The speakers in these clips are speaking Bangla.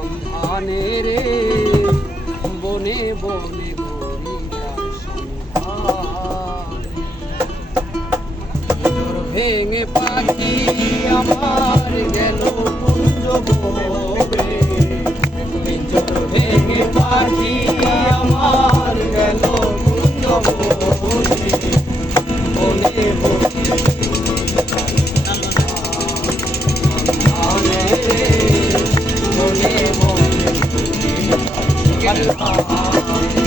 সন্ধানে রে বনে বনে ঘুরি তার সন্ধানে। পিঞ্জর ভেঙে পাখি আমার গেল কুঞ্জ বনে, পিঞ্জর ভেঙে পাখি আমার গেল কুঞ্জ বনে, বনে বনে সন্ধানে রে বনে বনে ঘুরি তার সন্ধানে।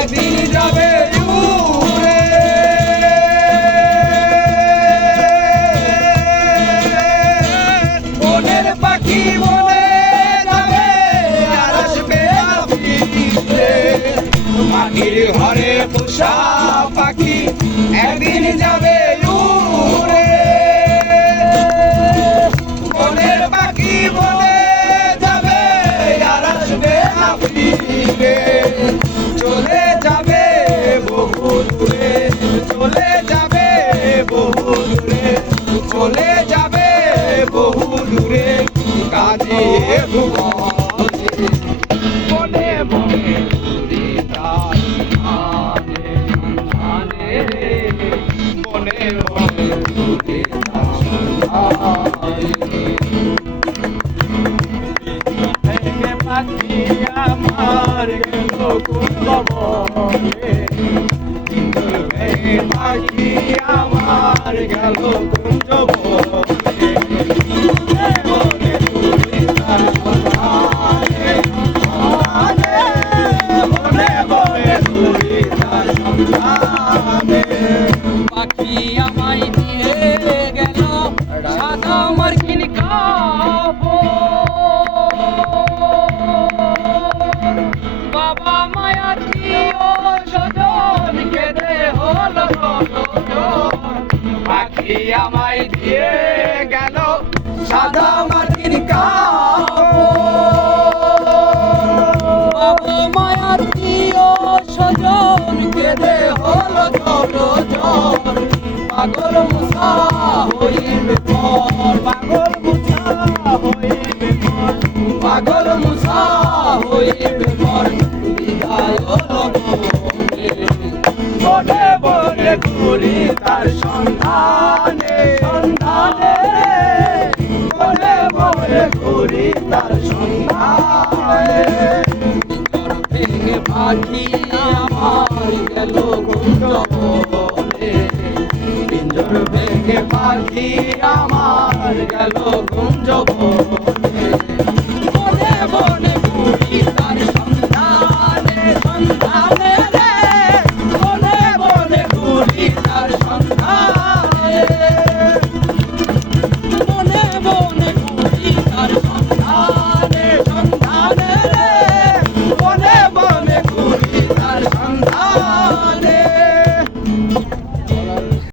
একদিন যাবে উড়ে, বনের পাখি বনে যাবে আর আসবে না ফিরে। মাটির ঘরে পোষা পাখি একদিন যাবে উড়ে, বনের পাখি বনে যাবে আর আসবে না ফিরে। চলে যাবে বহু দূরে, চলে যাবে বহু দূরে, চলে যাবে বহু দূরে, কাঁদিয়ে ভুবনে, বনে বনে ঘুরি তার সন্ধানে, সন্ধানে রে বনে বনে ঘুরি তার সন্ধানে। পাখি আমার গেল কুঞ্জ বনে, পিঞ্জর ভেঙে পাখি আমার গেল কুঞ্জ বনে, বনে ঘুরি তার সন্ধানে, সন্ধানে বনে বনে ঘুরি তার সন্ধানে। পাখি আমায় দিয়ে গেল সাদা মার্কিন কাপড়, বাবা মায়া দিও সজন কেঁদে হলো পাখি আমায় দিয়ে গেল সাদা মার্কিন কাপড়, বাবা মায়া দিও সজন কেঁদে হলো পাগল মুসা হইবে পর, পাগল মুসা হইবে পর, পাগল মুসা হইবে পর, বিদায় হলো বনে বনে ঘুরি তার সন্ধানে, সন্ধানে বনে বনে ঘুরি তার সন্ধানে। পিঞ্জর ভেঙে পাখি আমার গেল কুঞ্জ বনে, পিঞ্জর ভেঙে পাখি আমার গেল কুঞ্জ বনে।